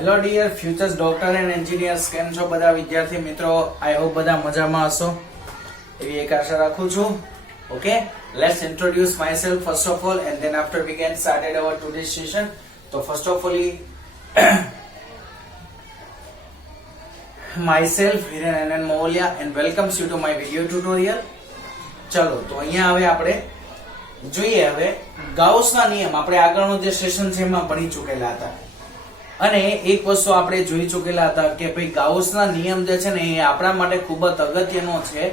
Hello dear futures doctor and engineers, કેમ છો બધા વિદ્યાર્થી મિત્રો? આઈ હોપ બધા મજામાં હશો એવી એક આશા રાખું છું. Okay, let's introduce myself first of all and then after we can started our today session. તો first of all myself Hiren NN Moholia and welcomes you to my video tutorial. ચલો તો અહીંયા હવે આપણે જોઈએ હવે ગાઉસના નિયમ. આપણે આગળનો જે સેશન છે એમાં ભણી ચૂકેલા હતા અને એક વસ્તુ આપણે જોઈ ચૂકેલા હતા કે ભાઈ ગાઉસના નિયમ જે છે ને એ આપણા માટે ખૂબ જ અગત્યનો છે.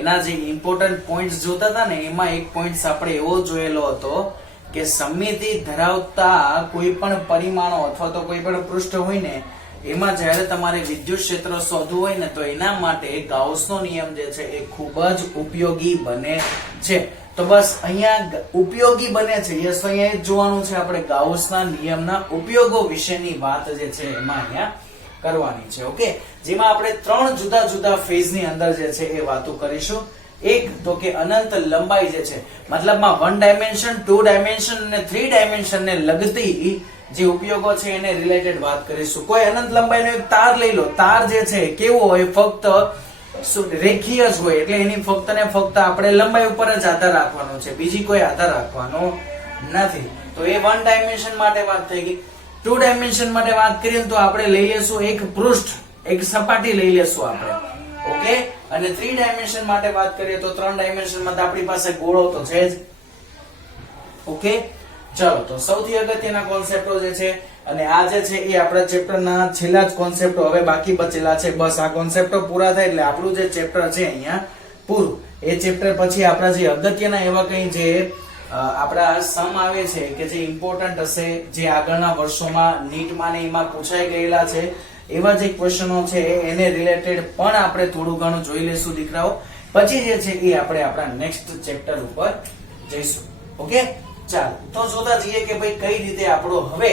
એના જે ઇમ્પોર્ટન્ટ પોઈન્ટ્સ જોતા હતા ને એમાં એક પોઈન્ટ આપણે એવો જોયેલો હતો કે સમમિતિ ધરાવતા કોઈ પણ પરિમાણો અથવા તો કોઈ પણ પૃષ્ઠ હોય ને એમાં જ્યારે તમારે વિદ્યુત ક્ષેત્ર શોધવું હોય ને તો એના માટે ગાઉસનો નિયમ જે છે એ ખૂબ જ ઉપયોગી બને છે. તો બસ અહીંયા ઉપયોગી બને છે, યસ, અહીંયા એ જોવાનું છે આપણે ગાઉસના નિયમના ઉપયોગો વિશેની વાત જે છે એમાં અહીંયા કરવાની છે. ઓકે, જેમાં આપણે ત્રણ જુદા જુદા ફેઝની અંદર જે છે એ વાતો કરીશું. એક તો કે અનંત લંબાઈ જે છે, મતલબમાં 1 ડાયમેન્શન, 2 ડાયમેન્શન અને 3 ડાયમેન્શન ને લગતી જે ઉપયોગો છે એને રિલેટેડ વાત કરીશું. કોઈ અનંત લંબાઈનો એક તાર લઈ લો. તાર જે છે કેવો હોય? ફક્ત રેખીય જ હોય, એટલે એની ફક્ત ને ફક્ત આપણે લંબાઈ ઉપર જ આધાર રાખવાનો છે, બીજી કોઈ આધાર રાખવાનો નથી. તો એ 1 ડાયમેન્શન માટે વાત થઈ ગઈ. 2 ડાયમેન્શન માટે વાત કરીએ તો આપણે લઈ લેશું એક પૃષ્ઠ, એક સપાટી લઈ લેશું આપણે. ઓકે, અને 3 ડાયમેન્શન માટે વાત કરીએ તો 3 ડાયમેન્શન માં આપણી પાસે ગોળો તો છે જ. ઓકે, ચલો તો સૌથી અગત્યના કોન્સેપ્ટો જે છે અને આ જે છે એ આપણા ચેપ્ટરના છેલ્લા જ કોન્સેપ્ટો હવે બાકી બચેલા છે. બસ આ કોન્સેપ્ટો પૂરા થાય એટલે આપણું જે ચેપ્ટર છે અહીંયા પૂરું. એ ચેપ્ટર પછી આપણા જે અગત્યના એવા કંઈ જે આપણા સમ આવે છે કે જે ઇમ્પોર્ટન્ટ હશે, જે આગળના વર્ષોમાં નીટમાં ને એમાં પૂછાઈ ગયેલા છે એવા જે ક્વેશ્ચનો છે એને રિલેટેડ પણ આપણે થોડું ઘણું જોઈ લેશું દીકરાઓ. પછી જે છે એ આપણે આપણા નેક્સ્ટ ચેપ્ટર ઉપર જઈશું. ઓકે, ચાલો તો જોતા જઈએ કે ભાઈ કઈ રીતે આપણો હવે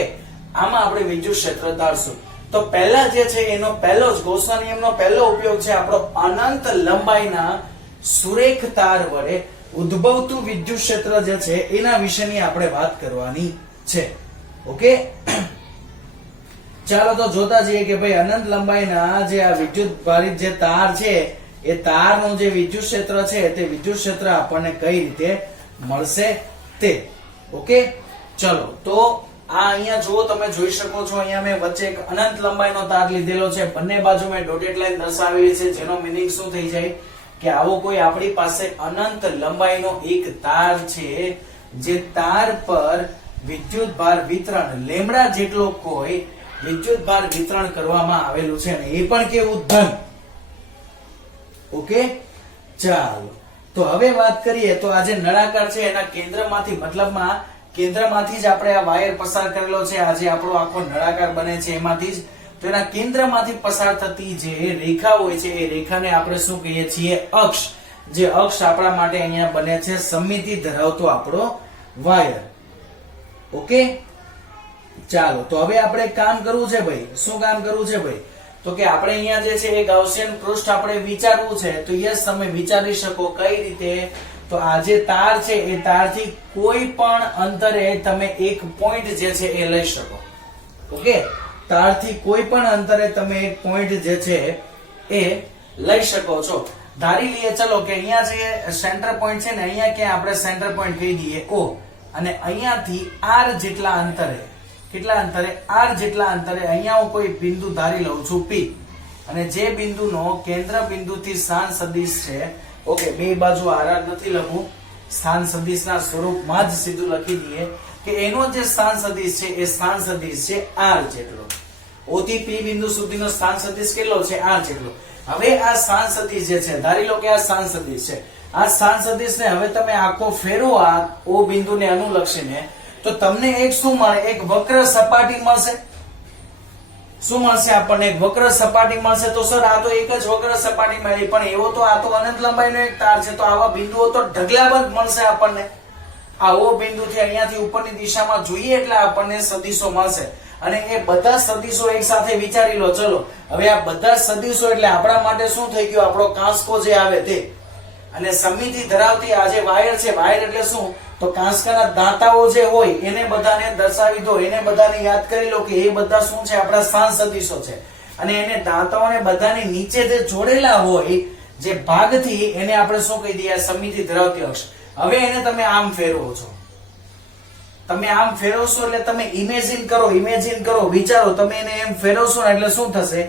આમાં આપણે વિદ્યુત ક્ષેત્ર ધારશું. તો પહેલા જે છે એનો પહેલો જ ગૌસના નિયમનો પહેલો ઉપયોગ છે આપણો અનંત લંબાઈના સુરેખ તાર વડે ઉદ્ભવતું વિદ્યુત ક્ષેત્ર જે છે એના વિશેની આપણે વાત કરવાની છે. ઓકે, ચાલો તો જોતા જઈએ કે ભાઈ અનંત લંબાઈના જે આ વિદ્યુત ભારિત જે તાર છે એ તારનું જે વિદ્યુત ક્ષેત્ર છે તે વિદ્યુત ક્ષેત્ર આપણને કઈ રીતે મળશે તે. ઓકે, ચલો તો આ અહીંયા જુઓ, તમે જોઈ શકો છો અહીંયા મેં વચ્ચે એક અનંત લંબાઈનો તાર લીધેલો છે. બંને બાજુ મેં ડોટેડ લાઈન દર્શાવેલી છે, જેનો મીનિંગ શું થઈ જાય કે આવો કોઈ આપણી પાસે અનંત લંબાઈનો એક તાર છે જે તાર પર વિદ્યુત ભાર વિતરણ લેમ્ડા જેટલો કોઈ વિદ્યુત ભાર વિતરણ કરવામાં આવેલું છે ને એ પણ કેવું? ધન. ઓકે, ચાલો તો હવે વાત કરીએ તો આ જે નળાકાર છે એના કેન્દ્રમાંથી, મતલબમાં કેન્દ્રમાંથી જ આપણે આ વાયર પસાર કરેલો છે. આ જે આપણો આખો નળાકાર બને છે એમાંથી જ, તો એના કેન્દ્રમાંથી પસાર થતી જે રેખા હોય છે એ રેખાને આપણે શું કહીએ છીએ? અક્ષ. જે અક્ષ આપણા માટે અહીંયા બને છે સમમિતિ ધરાવતો આપણો વાયર. ઓકે, ચાલો તો હવે આપણે કામ કરવું છે ભાઈ. શું કામ કરવું છે ભાઈ? તો કે આપણે અહીંયા જે છે એ ગાઉસિયન પૃષ્ઠ આપણે વિચારવું છે. તો યસ, તમે વિચારી શકો કઈ રીતે? તો આ જે તાર છે એ તારથી કોઈ પણ અંતરે તમે એક પોઈન્ટ જે છે એ લઈ શકો. ઓકે, તારથી કોઈ પણ અંતરે તમે એક પોઈન્ટ જે છે એ લઈ શકો છો. ધારી લઈએ ચલો કે અહીંયા જે સેન્ટર પોઈન્ટ છે ને, અહીંયા ક્યાં આપણે સેન્ટર પોઈન્ટ કહી દઈએ O, અને અહીંયાથી R જેટલા અંતરે, કેટલા અંતરે? R જેટલા અંતરે અહીંયા હું કોઈ બિંદુ ધારી લઉં છું P, અને જે બિંદુનો કેન્દ્ર બિંદુથી સ્થાન સદિશ છે. ઓકે, બે બાજુ આર નથી લખવું, સ્થાન સદિશના સ્વરૂપમાં જ સીધું લખી દઈએ કે એનો જે સ્થાન સદિશ છે એ સ્થાન સદિશ છે R જેટલો. O થી P બિંદુ સુધીનો સ્થાન સદિશ કેટલો છે? R જેટલો. હવે આ સ્થાન સદિશ જે છે, ધારી લો કે આ સ્થાન સદિશ છે. આ સ્થાન સદિશને હવે તમે આખો ફેરવો આ O બિંદુને અનુલક્ષીને, તો તમને એક શું મળે? એક વક્ર સપાટી મળશે. શું મળશે આપણને? એક વક્ર સપાટી મળશે. તો સર આ તો એક જ વક્ર સપાટી મળી, પણ એવો તો આ તો અનંત લંબાઈનો એક તાર છે, તો આવા બિંદુઓ તો ઢગલાબંધ મળશે આપણને. આ O બિંદુથી અહીંયાથી ઉપરની દિશામાં જોઈએ એટલે આપણને સદિશો મળશે, અને એ બધા સદિશો એક સાથે વિચારી લો. ચલો હવે આ બધા સદિશો એટલે આપણા માટે શું થઈ ગયું? આપણો કાંસકો જે આવે તે. અને સમિતિ ધરાવતી આ જે વાયર છે, વાયર એટલે શું તો કાંસકાના દાંતાઓ જે હોય એને બધાને દર્શાવી દો, એને બધાને યાદ કરી લો કે એ બધા શું છે આપણા સ્થાન સદિશો છે. અને એને દાંતાઓને બધાની નીચે જે જોડેલા હોય જે ભાગથી એને આપણે શું કહી દઈએ સમિતિ ધરાવતી અક્ષ. હવે એને તમે આમ ફેરવો છો, તમે આમ ફેરવશો એટલે તમે ઇમેજિન કરો, વિચારો, તમે એને એમ ફેરવશો ને એટલે શું થશે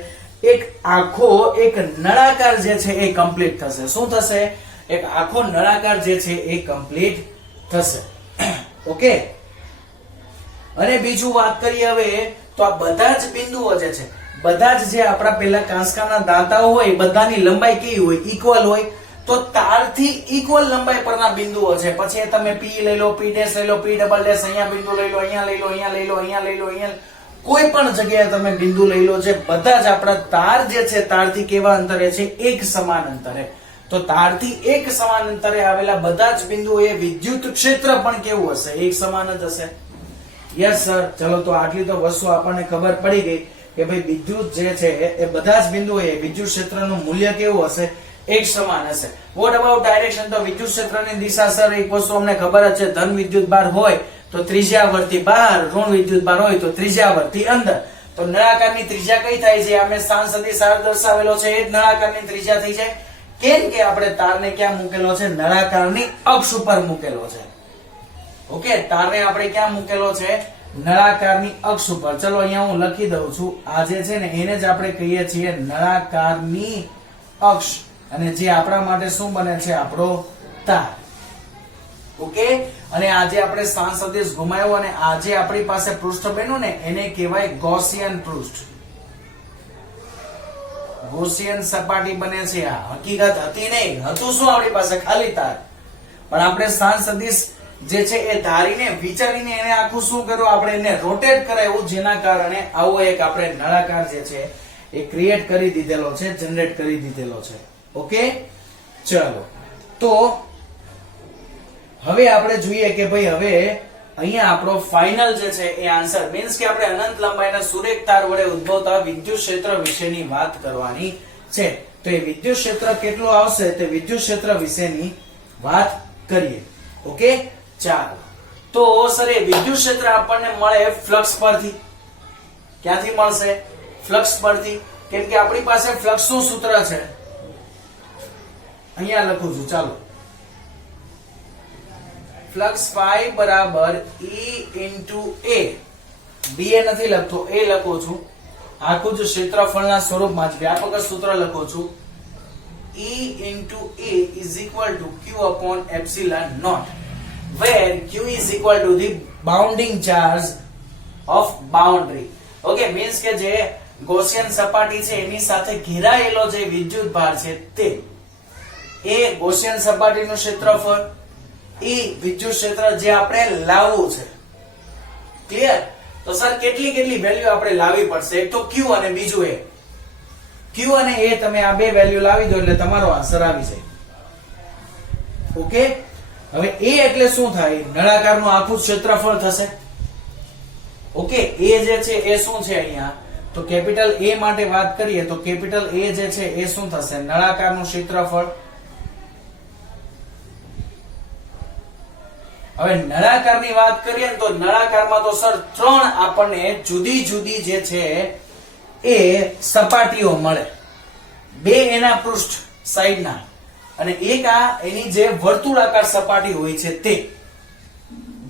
એક આખો એક નળાકાર જે છે એ કમ્પ્લીટ થશે. શું થશે? એક આખો નળાકાર જે છે એ કમ્પ્લીટ થશે. ઓકે. અને બીજું વાત કરીએ હવે તો આ બધા જ બિંદુઓ જે છે, બધા જ જે આપણા પેલા કાંસકાના દાંતાઓ હોય બધાની લંબાઈ કેવી હોય? ઇક્વલ હોય. તો તારથી ઇક્વલ લંબાઈ પરના બિંદુઓ છે. પછી તમે પી લઈ લો, પી ડેશ લઈ લો, પી ડબલ ડેશ, અહીંયા બિંદુ લઈ લો, અહીંયા લઈ લો, અહીંયા લઈ લો, અહીંયા લઈ લો, અહીંયા કોઈ પણ જગ્યાએ તમે બિંદુ લઈ લો, જે બધા જ આપણા તાર જે છે તારથી કેવા અંતરે છે? એક સમાન અંતરે. તો તારથી એક સમાન અંતરે આવેલા બધા જ બિંદુઓ એ વિદ્યુત ક્ષેત્ર પણ કેવું હશે? એક સમાન જ હશે. Yes sir. ચલો તો આટલી તો વસ્તુ આપણને ખબર પડી ગઈ કે ભાઈ વિદ્યુત જે છે એ બધા જ બિંદુઓ એ વિદ્યુત ક્ષેત્રનું મૂલ્ય કેવું હશે? એક સમાન હશે. What about direction? તો વિદ્યુત ક્ષેત્રની દિશા સર એક વસ્તુ અમને ખબર જ છે, ધન વિદ્યુત ભાર હોય તો ત્રિજ્યાવર્તી બહાર, ઋણ વિદ્યુત ભાર હોય તો ત્રિજ્યાવર્તી અંદર. તો નળાકારની ત્રિજ્યા કઈ થાય છે? અમે સ્થાન સદિશ આર દર્શાવેલો છે એ જ નળાકારની ત્રિજ્યા થઈ જાય. કેમ કે આપણે તારને ક્યાં મૂકેલો છે? નળાકારની અક્ષ ઉપર મૂકેલો છે. ઓકે, તારને આપણે ક્યાં મૂકેલો છે? નળાકારની અક્ષ ઉપર. ચલો અહીંયા હું લખી દઉં છું. આ જે છે ને એને જ આપણે કહીએ છીએ નળાકારની અક્ષ, અને જે આપણા માટે શું બને છે? આપણો તાર. ઓકે. અને આજે આપણે સ્થાન સદિશ ઘુમાયો અને આજે આપણી પાસે પૃષ્ઠ બન્યું ને એને કહેવાય ગૌસિયન પૃષ્ઠ. ગૌસિયન સપાટી બને છે. આ હકીકત હતી નહીં, હતું શું આપણી પાસે? ખાલી તાર. પણ આપણે સ્થાન સદિશ જે છે એ ધારીને વિચારીને એને આખું શું કર્યું? આપણે એને રોટેટ કરાવ્યું, જેના કારણે આવો એક આપણે નળાકાર જે છે એ ક્રિએટ કરી દીધેલો છે, જનરેટ કરી દીધેલો છે. ઓકે. ચલો તો હવે આપણે જોઈએ કે ભાઈ હવે અહીંયા આપણો ફાઇનલ જે છે એ આન્સર મીન્સ કે આપણે અનંત લંબાઈના સુરેખ તાર વડે ઉદ્ભવતા વિદ્યુત ક્ષેત્ર વિશેની વાત કરવાની છે. તો એ વિદ્યુત ક્ષેત્ર કેટલું આવશે તે વિદ્યુત ક્ષેત્ર વિશેની વાત કરીએ. ઓકે. ચાલો તો સર એ વિદ્યુત ક્ષેત્ર આપણને મળે ફ્લક્સ પરથી. ક્યાંથી મળશે? ફ્લક્સ પરથી. કેમ કે આપણી પાસે ફ્લક્સ નું સૂત્ર છે, અહીંયા લખું છું. ચાલો, ફ્લક્સ ફાઈ બરાબર E ઇન્ટુ A. B એ નથી લખતો, A લખું છું. આખું જ ક્ષેત્રફળના સ્વરૂપમાં જ વ્યાપક સૂત્ર લખું છું. E into A is equal to Q upon epsilon naught, where Q is equal to the bounding charge of boundary. Okay, means કે જે ગૌસિયન સપાટી છે એની સાથે ઘેરાયેલો જે વિદ્યુત ભાર છે તે એ ગૌસિયન સપાટીનું ક્ષેત્રફળ, એ વિદ્યુત ક્ષેત્ર જે આપણે લાવવું છે. ક્લિયર? તો સર કેટલી વેલ્યુ આપણે લાવવી પડશે? એક તો Q અને બીજું A. Q અને A તમે આ બે વેલ્યુ લાવી દો એટલે તમારો આન્સર આવી જાય. ઓકે. હવે A એટલે શું થાય? નળાકારનું આખું ક્ષેત્રફળ થશે. ઓકે. A જે છે એ શું છે અહીંયા? તો કેપિટલ A માટે વાત કરીએ તો કેપિટલ A જે છે એ શું થશે? નળાકારનું ક્ષેત્રફળ. હવે નળાકારની વાત કરીએ તો નળાકારમાં તો સર ત્રણ આપણને જુદી જુદી જે છે એ સપાટીઓ મળે. બે એના પૃષ્ઠ સાઈડના અને એક આ એની જે વર્તુળાકાર સપાટી હોય છે તે.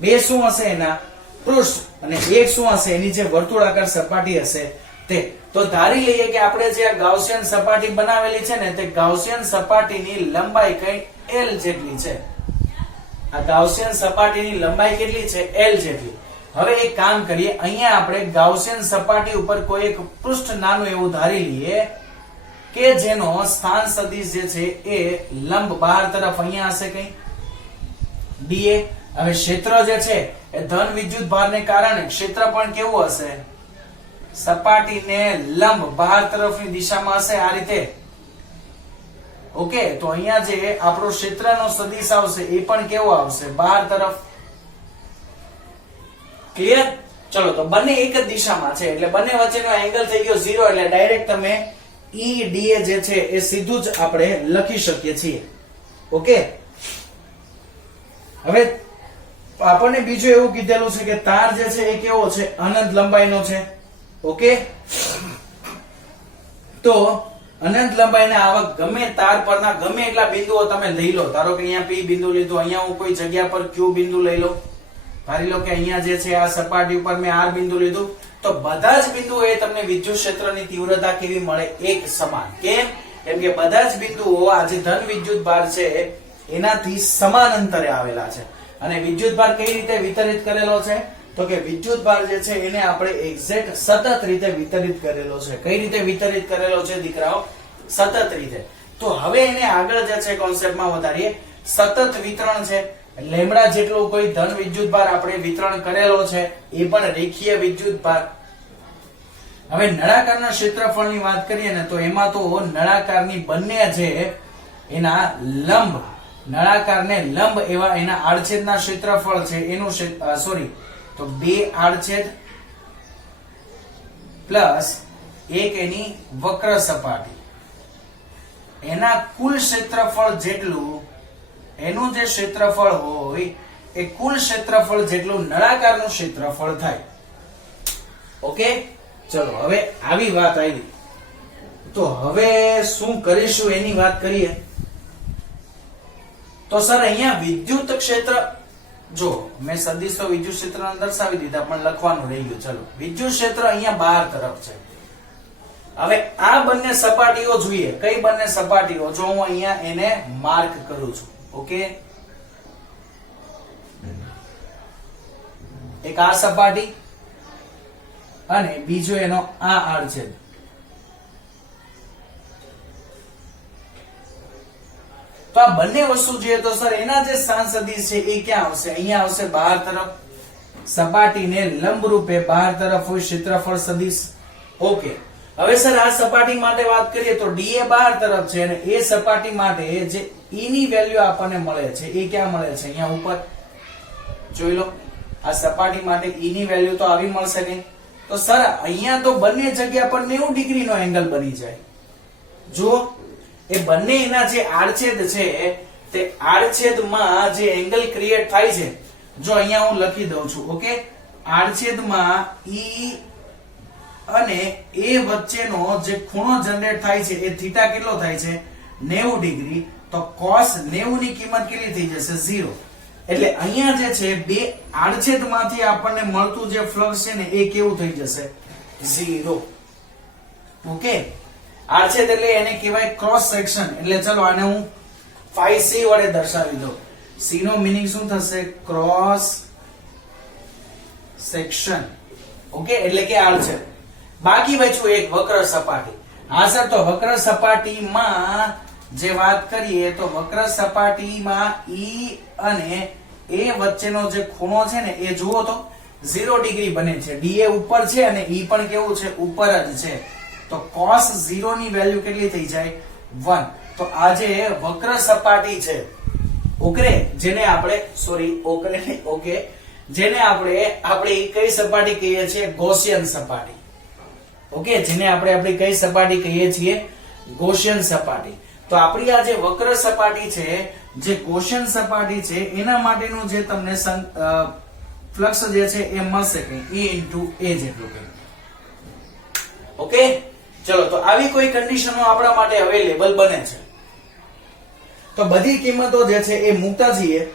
બે શું હશે? એના પૃષ્ઠ. અને એક શું હશે? એની જે વર્તુળાકાર સપાટી હશે તે. તો ધારી લઈએ કે આપણે જે ગાઉસિયન સપાટી બનાવેલી છે ને તે ગાઉસિયન સપાટીની લંબાઈ કઈ L જેટલી છે. આ ગાઉસિયન સપાટીની લંબાઈ કેટલી છે? L જેટલી. હવે એક કામ કરીએ, અહીંયા આપણે ગાઉસિયન સપાટી ઉપર કોઈ એક પૃષ્ઠ નાનું એવું ધારી લઈએ કે જેનો સ્થાન સદિશ જે છે એ લંબ બહાર તરફ અહીંયા હશે કઈ dA. હવે ક્ષેત્ર જે છે એ ધન વિદ્યુત ભારને કારણે ક્ષેત્ર પણ કેવું હશે? સપાટીને લંબ બહાર તરફની દિશામાં હશે આ રીતે. ઓકે. તો અહીંયા જે આપણો ક્ષેત્રનો સદિશ આવશે એ પણ કેવો આવશે? બહાર તરફ. ક્લિયર? ચલો તો બંને એક જ દિશામાં છે એટલે બંને વચ્ચેનો એંગલ થઈ ગયો 0 એટલે ડાયરેક્ટ તમે EDA જે છે એ સીધું જ આપણે લખી શકીએ છીએ. ઓકે, હવે આપણને બીજું એવું કીધેલું છે કે તાર જે છે એ કેવો છે, અનંત લંબાઈનો છે. ઓકે, તો અનંત લંબાઈના આવા ગમે તાર પરના ગમે એટલા બિંદુઓ તમે લઈ લો. ધારો કે અહીંયા P બિંદુ લીધું, અહીંયા હું કોઈ જગ્યા પર Q બિંદુ લઈ લો, ધારી લો કે અહીંયા જે છે આ સપાટી ઉપર મેં R બિંદુ લીધું, તો બધા જ બિંદુઓ એ તમને વિદ્યુત ક્ષેત્રની તીવ્રતા કેવી મળે, એક સમાન. કેમ? કેમ કે બધા જ બિંદુઓ આ જે ધન વિદ્યુત ભાર છે એનાથી સમાન અંતરે આવેલા છે. અને વિદ્યુત ભાર કઈ રીતે વિતરિત કરેલો છે, તો કે વિદ્યુત ભાર જે છે એને આપણે એક્ઝેક્ટ સતત રીતે વિતરિત કરેલો છે. કઈ રીતે વિતરિત કરેલો છે દીકરાઓ? સતત રીતે. તો હવે એને આગળ જે છે કોન્સેપ્ટમાં વધારીએ. સતત વિતરણ છે, લેમડા જેટલું કોઈ ધન વિદ્યુત ભાર આપણે વિતરણ કરેલો છે એ પણ રેખીય વિદ્યુત ભાર. હવે નળાકારના ક્ષેત્રફળની વાત કરીએ ને તો એમાં તો નળાકારની બંને છે એના લંબ, નળાકારને લંબ એવા એના આડછેદના ક્ષેત્રફળ છે એનું સોરી તો 2 આડછેદ પ્લસ 1 એની વક્ર સપાટી, એના કુલ ક્ષેત્રફળ જેટલું એનું જે ક્ષેત્રફળ હોય એ કુલ ક્ષેત્રફળ જેટલું નળાકારનું ક્ષેત્રફળ થાય. ઓકે, ચલો હવે આવી વાત આવી, તો હવે શું કરીશું એની વાત કરીએ. તો સર અહીંયા વિદ્યુત ક્ષેત્ર, જો મેં સદિશો વિદ્યુત ક્ષેત્રને દર્શાવી દીધા પણ લખવાનું રહી ગયું. ચલો, વિદ્યુત ક્ષેત્ર અહીંયા બહાર તરફ છે. હવે આ બંને સપાટીઓ જોઈએ. કઈ બંને સપાટીઓ? જો હું અહીંયા એને માર્ક કરું છું. ઓકે, એક આ સપાટી અને બીજો એનો આ આડછેદ. તો આ બંને વસ્તુ જોઈએ તો સર એના જે સ્થાન સદિશ છે એ ક્યાં આવશે? અહીંયા આવશે બહાર તરફ. સપાટીને લંબ રૂપે બહાર તરફ હોય ક્ષેત્રફળ સદિશ. ઓકે, હવે સર આ સપાટી માટે વાત કરીએ તો ડી એ બહાર તરફ છે અને એ સપાટી માટે જે E ની વેલ્યુ આપણને મળે છે એ ક્યાં મળે છે? અહીંયા ઉપર જોઈ લો. આ સપાટી માટે E ની વેલ્યુ તો આવી મળશે નહીં. તો સર અહીંયા તો બંને જગ્યા પર 90 ડિગ્રીનો એંગલ બની જાય. જો એ બંને એના જે આડછેદ છે તે આડછેદમાં જે એંગલ ક્રિએટ થાય છે, જો અહીંયા હું લખી દઉં છું. ઓકે, આડછેદમાં E અને A વચ્ચેનો જે ખૂણો જનરેટ થાય છે એ થીટા કેટલો થાય છે? 90 ડિગ્રી. તો cos 90 ની કિંમત કેટલી થઈ જશે? 0. એટલે અહીંયા જે છે બે આડછેદમાંથી આપણને મળતું જે ફ્લક્સ છે ને એ કેવું થઈ જશે? 0. ઓકે, આડછેદ એટલે એને કહેવાય ક્રોસ સેક્શન. એટલે ચલો આને હું phi c વડે દર્શાવી દઉં. c નો મીનિંગ શું થશે? Cross section. ઓકે, એટલે કે આડછેદ. બાકી બચ્યું એક વક્ર સપાટી. હા સર, તો વક્ર સપાટીમાં જે વાત કરીએ તો વક્ર સપાટીમાં E અને A વચ્ચેનો જે ખૂણો છે ને એ જુઓ તો 0 ડિગ્રી બને છે. DA ઉપર છે અને E પણ કેવું છે? ઉપર જ છે. તો cos 0 ની વેલ્યુ કેટલી થઈ જાય? 1. તો આ જે વક્ર સપાટી છે ઓકે, જેને આપણે જેને આપણે કઈ સપાટી કહીએ છીએ? ગૌસિયન સપાટી. ઓકે, જેને આપણે આપણી કઈ સપાટી કહીએ છીએ? ગૌસિયન સપાટી. તો આપણી આ જે વક્ર સપાટી છે, જે ગૌસિયન સપાટી છે એના માટેનું જે તમને ફ્લક્સ જે છે એ મળશે કે E × A જેટલું કંઈ. ઓકે, ચલો, તો આવી કોઈ કન્ડિશનો આપણા માટે અવેલેબલ બને છે. તો બધી કિંમતો જે છે એ મૂકતા જઈએ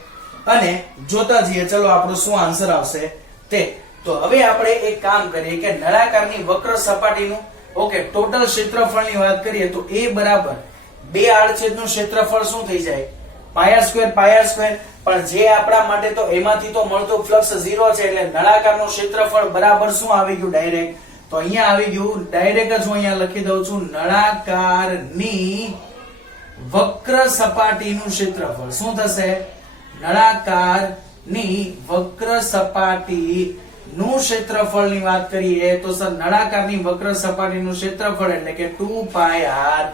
અને જોતા જઈએ. ચલો, આપણો શું આન્સર આવશે તે. તો હવે આપણે એક કામ કરીએ કે નળાકારની વક્ર સપાટીનું ઓકે ટોટલ ક્ષેત્રફળની વાત કરીએ તો A બરાબર બે આડછેદનું ક્ષેત્રફળ શું થઈ જાય? πr². પણ જે આપણા માટે તો એમાંથી તો મળતો ફ્લક્સ 0 છે એટલે નળાકારનું ક્ષેત્રફળ બરાબર શું આવી ગયું? ડાયરેક્ટ. તો અહીંયા આવી ગયું ડાયરેક્ટ જ હું અહીંયા લખી દઉં છું નળાકારની વક્ર સપાટીનું ક્ષેત્રફળ. શું થશે? નળાકારની વક્ર સપાટી નું ક્ષેત્રફળની વાત કરીએ તો સર નળાકારની વક્ર સપાટીનું ક્ષેત્રફળ એટલે કે 2πr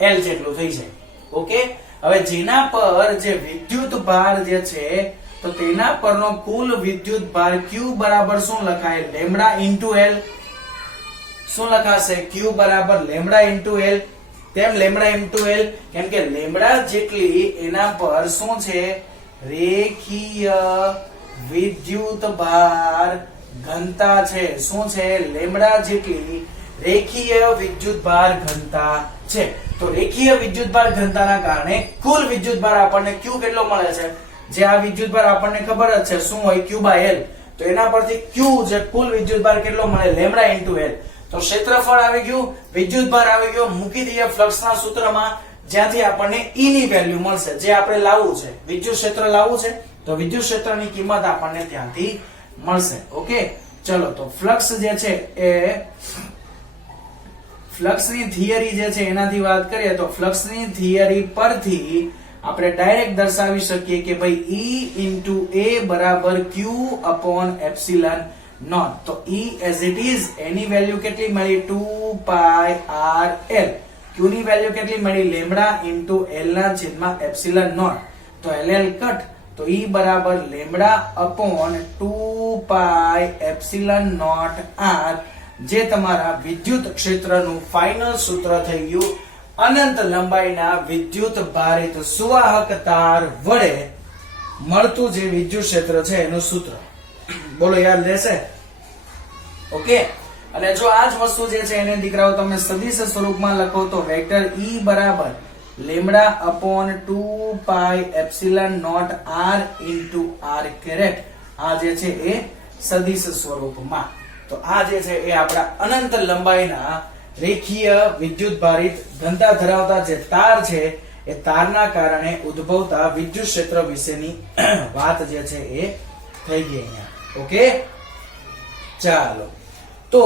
L જેટલું થઈ જાય. ઓકે, હવે જેના પર જે વિદ્યુત ભાર જે છે તો તેના પરનો કુલ વિદ્યુત ભાર Q બરાબર શું લખાય? Lambda × L. શું લખાશે? Q બરાબર લેમ્ડા × L. તેમ લેમડા ઇન્ટુ એલ, કેમ કે લેમડા જેટલી એના પર શું છે, રેખીય વિદ્યુત ભાર ઘનતા છે. શું છે, લેમડા જેટલી રેખીય વિદ્યુત ભાર ઘનતા છે. તો રેખીય વિદ્યુત ભાર ઘનતાના કારણે કુલ વિદ્યુત ભાર આપણને Q કેટલો મળે છે, જે આ વિદ્યુત ભાર આપણને ખબર જ છે શું હોય, Q/L. તો એના પરથી Q જે કુલ વિદ્યુત ભાર કેટલો મળે, લેમડા ઇન્ટુ L. તો ક્ષેત્રફળ આવી ગયું, વિદ્યુત ભાર આવી ગયો, મૂકી દઈએ ફ્લક્સના સૂત્રમાં, જ્યાંથી આપણને E ની વેલ્યુ મળશે, જે આપણે લાવવું છે, વિદ્યુત ક્ષેત્ર લાવવું છે, તો વિદ્યુત ક્ષેત્રની કિંમત આપણને ત્યાંથી મળશે. ઓકે, ચલો તો ફ્લક્સ જે છે એ ફ્લક્સની થિયરી જે છે એનાથી વાત કરીએ તો ફ્લક્સની થિયરી પરથી આપણે ડાયરેક્ટ દર્શાવી શકીએ કે ભાઈ E into A બરાબર Q/ε0. તો E as it is any value કેટલી મળી, 2πRL. Q ની વેલ્યુ કેટલી મળી, લેમડા ઇન્ટુ L ના છેદમાં એપ્સિલન0. તો LL કટ, તો E બરાબર લેમડા અપોન 2πε0R, જે તમારા વિદ્યુત ક્ષેત્રનું ફાઇનલ સૂત્ર થઈ ગયું. અનંત લંબાઈના વિદ્યુત ભારિત સુવાહક તાર વડે મળતું જે વિદ્યુત ક્ષેત્ર છે એનું સૂત્ર. બોલો યાદ રહેશે? ઓકે, અને જો આ જ વસ્તુ જે છે એને દીકરાઓ તમે સદિશ સ્વરૂપમાં લખો તો વેક્ટર E બરાબર lambda upon 2πε0R into R caret, આ જે છે એ સદિશ સ્વરૂપમાં. તો આ જે છે એ આપણા અનંત લંબાઈના રેખીય વિદ્યુત ભારિત ઘનતા ધરાવતા જે તાર છે એ તારના કારણે ઉદ્ભવતા વિદ્યુત ક્ષેત્ર વિશેની વાત જે છે એ થઈ ગઈ અહીંયા. ઓકે, ચાલો તો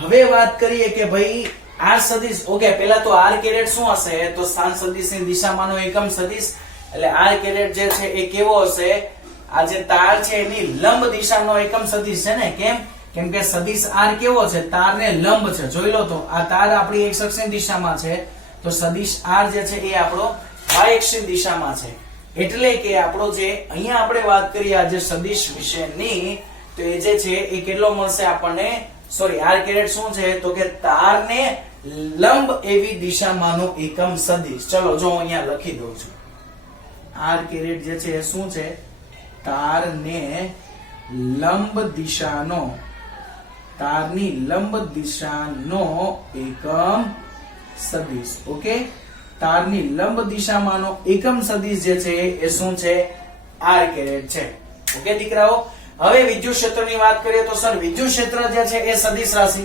હવે વાત કરીએ કે ભાઈ R સદિશ. ઓકે, પહેલા તો R કેરેટ શું હશે, તો સ્થાન સદિશની દિશામાંનો એકમ સદિશ. એટલે R કેરેટ જે છે એ કેવો હશે, આ જે તાર છે એની લંબ દિશાનો એકમ સદિશ છે ને. કેમ કે સદિશ R કેવો છે, તારને લંબ છે. જોઈ લો તો આ તાર આપણી x અક્ષની દિશામાં છે, તો સદિશ R જે છે એ આપણો y અક્ષની દિશામાં છે. એટલે કે આપણો જે અહીંયા આપણે વાત કરીએ આ જે સદિશ વિશેની, તો એ જે છે એ કેટલો મળશે આપણને, સોરી R કેરેટ શું છે, તો કે તારને લંબ એવી દિશામાંનો એકમ સદિશ. ચલો જો હું અહીંયા લખી દઉં છું, R કેરેટ જે છે એ શું છે, તારને લંબ દિશાનો, તારની લંબ દિશાનો એકમ સદિશ. ઓકે, તારની લંબ દિશામાંનો એકમ સદિશ જે છે એ શું છે, R કેરેટ છે. ઓકે દીકરાઓ, હવે વિદ્યુત ક્ષેત્રની વાત કરીએ તો સર વિદ્યુત ક્ષેત્ર જે છે એ સદિશ રાશિ,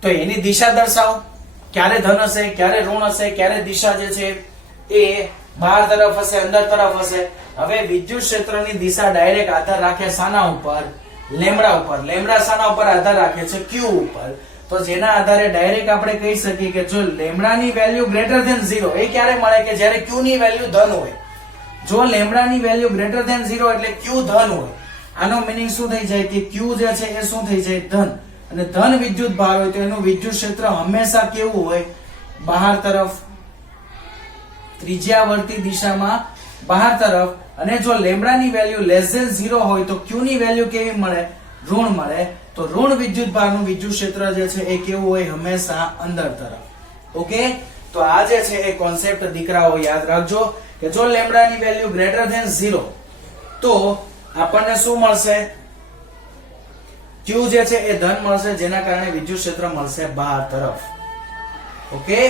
તો એની દિશા દર્શાવો, ક્યારે ધન હશે, ક્યારે ઋણ હશે, ક્યારે દિશા જે છે એ બહાર તરફ હશે, અંદર તરફ હશે. હવે વિદ્યુત ક્ષેત્રની દિશા ડાયરેક્ટ આધાર રાખે શાના ઉપર, લેમડા ઉપર. લેમડા શાના ઉપર આધાર રાખે છે, Q ઉપર. તો જેના આધારે ડાયરેક્ટ આપણે કહી શકીએ કે જો લેમડાની વેલ્યુ ગ્રેટર ધેન 0, એ ક્યારે મળે કે જ્યારે Q ની વેલ્યુ ધન હોય. જો લેમડાની વેલ્યુ ગ્રેટર ધેન 0 એટલે Q ધન હોય. આનો મીનિંગ શું થઈ જાય કે Q જે છે એ શું થઈ જાય, ધન. અને ધન વિદ્યુત ભાર હોય તો એનું વિદ્યુત ક્ષેત્ર હંમેશા કેવું હોય, બહાર તરફ, ત્રિજ્યાવર્તી દિશામાં બહાર તરફ. અને જો લેમડાની વેલ્યુ લેસ ધેન 0 હોય તો Q ની વેલ્યુ કેવી મળે, ઋણ મળે. તો ઋણ વિદ્યુત ભારનું વિદ્યુત ક્ષેત્ર જે છે એ કેવું હોય, હંમેશા અંદર તરફ. ઓકે, તો આ જે છે એ કોન્સેપ્ટ દીકરાઓ યાદ રાખજો કે જો લેમડાની વેલ્યુ ગ્રેટર ધેન 0 તો આપણને શું મળશે, Q જે છે એ ધન મળશે, જેના કારણે વિદ્યુત ક્ષેત્ર મળશે બહાર તરફ. ઓકે,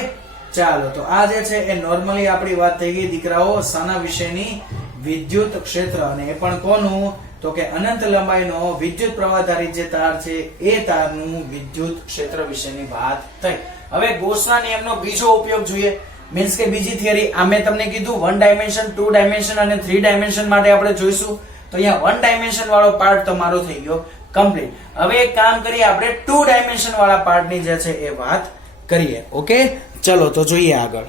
ચાલો તો આ જે છે એ નોર્મલી આપણી વાત થઈ ગઈ દીકરાઓ શાના વિશેની, વિદ્યુત ક્ષેત્ર. અને એ પણ કોનું, તો કે અનંત લંબાઈનો વિદ્યુત પ્રવાહધારિત જે તાર છે એ તારનું વિદ્યુત ક્ષેત્ર વિશેની વાત થઈ. હવે ગોસના નિયમનો બીજો ઉપયોગ જોઈએ, મીન્સ કે બીજી થિયરી. આ મેં તમને કીધું 1 ડાયમેન્શન, 2 ડાયમેન્શન અને 3 ડાયમેન્શન માટે આપણે જોઈશું. તો અહીંયા 1 ડાયમેન્શન વાળો પાર્ટ તમારો થઈ ગયો કમ્પ્લીટ. હવે એક કામ કરીએ, આપણે 2 ડાયમેન્શન વાળા પાર્ટની જે છે એ વાત કરીએ. ઓકે, ચલો તો જોઈએ આગળ.